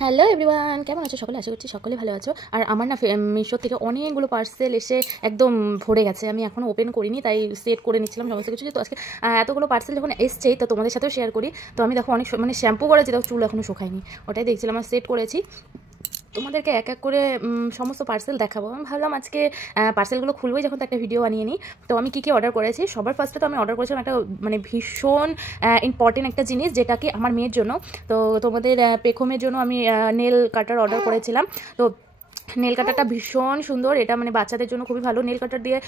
Hello everyone, কেমন আছো সকলে? আশা করছি সকলে ভালো আছো। আর আমার না মিশো থেকে অনেকগুলো পার্সেল এসে একদম ভরে গেছে। আমি এখনও ওপেন করিনি, তাই সেট করে নিচ্ছিলাম সমস্ত কিছু। তো আজকে এতগুলো পার্সেল যখন এসছেই, তো তোমাদের সাথেও শেয়ার করি। তো আমি দেখো অনেক মানে শ্যাম্পু করেছি, তাও চুল এখনও শুকায়নি, ওটাই দেখছিলাম। আর সেট করেছি, তোমাদেরকে এক এক করে সমস্ত পার্সেল দেখাবো। আমি ভাবলাম আজকে পার্সেলগুলো খুলবোই যখন, তো একটা ভিডিও বানিয়ে নিই। তো আমি কী কী অর্ডার করেছি, সবার ফার্স্টে তো আমি অর্ডার করেছিলাম একটা মানে ভীষণ ইম্পর্টেন্ট একটা জিনিস, যেটা কি আমার মেয়ের জন্য। তো তোমাদের পেখমের জন্য আমি নেল কাটার অর্ডার করেছিলাম। তো নেল কাটারটা ভীষণ সুন্দর, এটা মানে বাচ্চাদের জন্য খুবই ভালো। নেল কাটার দিয়ে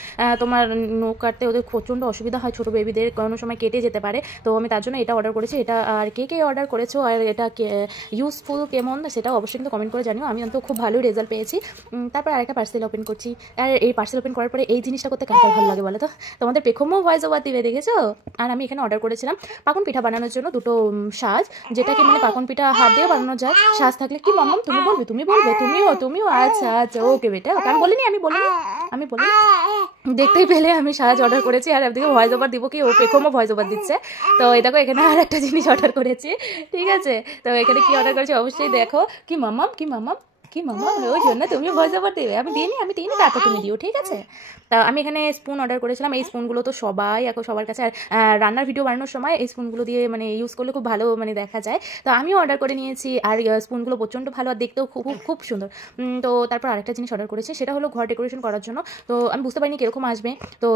তোমার নখ কাটতে ওদের প্রচণ্ড অসুবিধা হয়, ছোটো বেবিদের কোনো সময় কেটে যেতে পারে। তো আমি তার জন্য এটা অর্ডার করেছি। এটা আর কে কে অর্ডার করেছো আর এটা ইউজফুল কেমন সেটাও অবশ্যই কিন্তু কমেন্ট করে জানিও। আমি তো খুব ভালোই রেজাল্ট পেয়েছি। তারপর আরেকটা পার্সেল ওপেন করছি। আর এই পার্সেল ওপেন করার পরে এই জিনিসটা করতে কার ভালো লাগে বলো তো? তোমাদের পেখমও ভয়েস ওভার দিবে, দেখেছো? আর আমি এখানে অর্ডার করেছিলাম পাকন পিঠা বানানোর জন্য দুটো সাজ, যেটা কি মানে পাকন পিঠা হাত দিয়ে বানানো যায়। সাজ থাকলে কি মাম্মাম তুমি বলবে, তুমিও আচ্ছা আচ্ছা ওকে বেটা, ওকে আমি বলিনি দেখতেই পেলে আমি সাজ অর্ডার করেছি। আর একদিকে ভয়েস ওভার দিব কি, ও পেখমও ভয়েস ওভার দিচ্ছে। তো এই দেখো এখানে আর একটা জিনিস অর্ডার করেছি, ঠিক আছে? তো এখানে কি অর্ডার করেছি অবশ্যই দেখো। কি মাম্মাম ওই জন্য তুমি ভয়েস ওভার দেবে, আমি দিইনি তারপর তুমি দিও, ঠিক আছে? তা আমি এখানে স্পুন অর্ডার করেছিলাম। এই স্পুনগুলো তো সবাই এখন সবার কাছে, আর রান্নার ভিডিও বানানোর সময় এই স্পুনগুলো দিয়ে মানে ইউজ করলে খুব ভালো মানে দেখা যায়। তো আমিও অর্ডার করে নিয়েছি। আর স্পুনগুলো প্রচণ্ড ভালো, আর দেখতেও খুব খুব খুব সুন্দর। তো তারপর আরেকটা জিনিস অর্ডার করেছি, সেটা হলো ঘর ডেকোরেশন করার জন্য। তো আমি বুঝতে পারিনি কীরকম আসবে, তো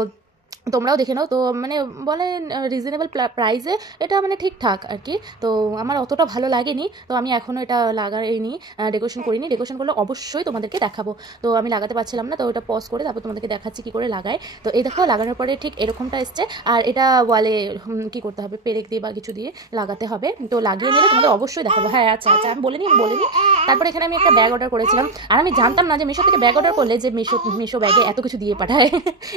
তোমরাও দেখে নাও। তো মানে বলে রিজনেবল প্রাইসে এটা মানে ঠিকঠাক আর কি। তো আমার অতটা ভালো লাগেনি, তো আমি এখনও এটা লাগাইনি, ডেকোরেশন করিনি। ডেকোরেশন করলে অবশ্যই তোমাদেরকে দেখাবো। তো আমি লাগাতে পারছিলাম না, তো ওটা পজ করে তারপর তোমাদেরকে দেখাচ্ছি কী করে লাগাই। তো এই দেখো লাগানোর পরে ঠিক এরকমটা এসছে। আর এটা ওয়ালে কী করতে হবে, পেরেক দিয়ে বা কিছু দিয়ে লাগাতে হবে। তো লাগিয়ে নিলে তোমাদের অবশ্যই দেখাবো। হ্যাঁ আচ্ছা আমি বলিনি। তারপর এখানে আমি একটা ব্যাগ অর্ডার করেছিলাম। আর আমি জানতাম না যে মিশো থেকে ব্যাগ অর্ডার করলে যে মিশো ব্যাগে এত কিছু দিয়ে পাঠায়।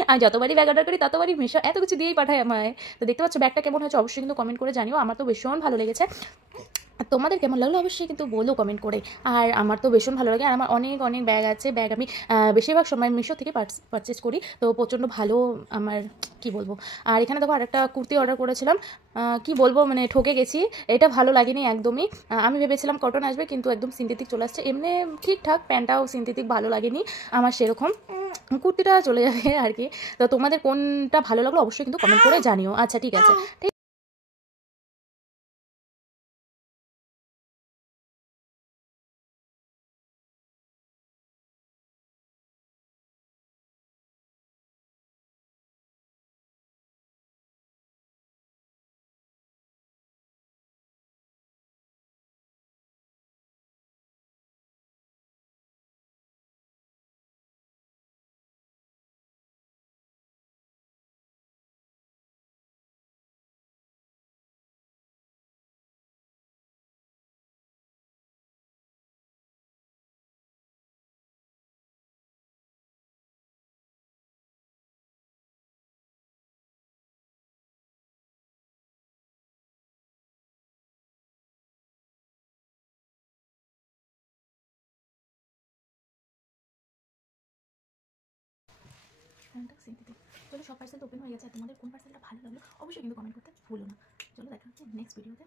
আমি যতবারই ব্যাগ অর্ডার করি ততবারই মিশো এত কিছু দিয়েই পাঠায় আমায়। তো দেখতে পাচ্ছ ব্যাগটা কেমন হয়েছে অবশ্যই কিন্তু কমেন্ট করে জানিও। আমার তো ভীষণ ভালো লেগেছে। তোমাদের কেমন লাগলো অবশ্যই কিন্তু বলো কমেন্ট করে। আর আমার তো ভীষণ ভালো লাগে। আর আমার অনেক অনেক ব্যাগ আছে। ব্যাগ আমি বেশিরভাগ সময় মিশো থেকে পারচেস করি। তো প্রচণ্ড ভালো আমার, কি বলবো। আর এখানে দেখো আরেকটা কুর্তি অর্ডার করেছিলাম, কি বলবো মানে ঠকে গেছি। এটা ভালো লাগেনি একদমই। আমি ভেবেছিলাম কটন আসবে, কিন্তু একদম সিনথেটিক চলে আসছে। এমনি ঠিকঠাক, প্যান্টটাও সিনথেটিক, ভালো লাগেনি আমার সেরকম। কুর্তিটা চলে যাবে আর কি। তো তোমাদের কোনটা ভালো লাগলো অবশ্যই কিন্তু কমেন্ট করে জানিও। আচ্ছা ঠিক আছে। চলো সব পার্সেল তো ওপেন হয়ে গেছে। আর তোমাদের কোন পার্সেলটা ভালো লাগলো অবশ্যই কিন্তু কমেন্ট করতে ভুলো না। চলো দেখা হচ্ছে নেক্সট ভিডিওতে।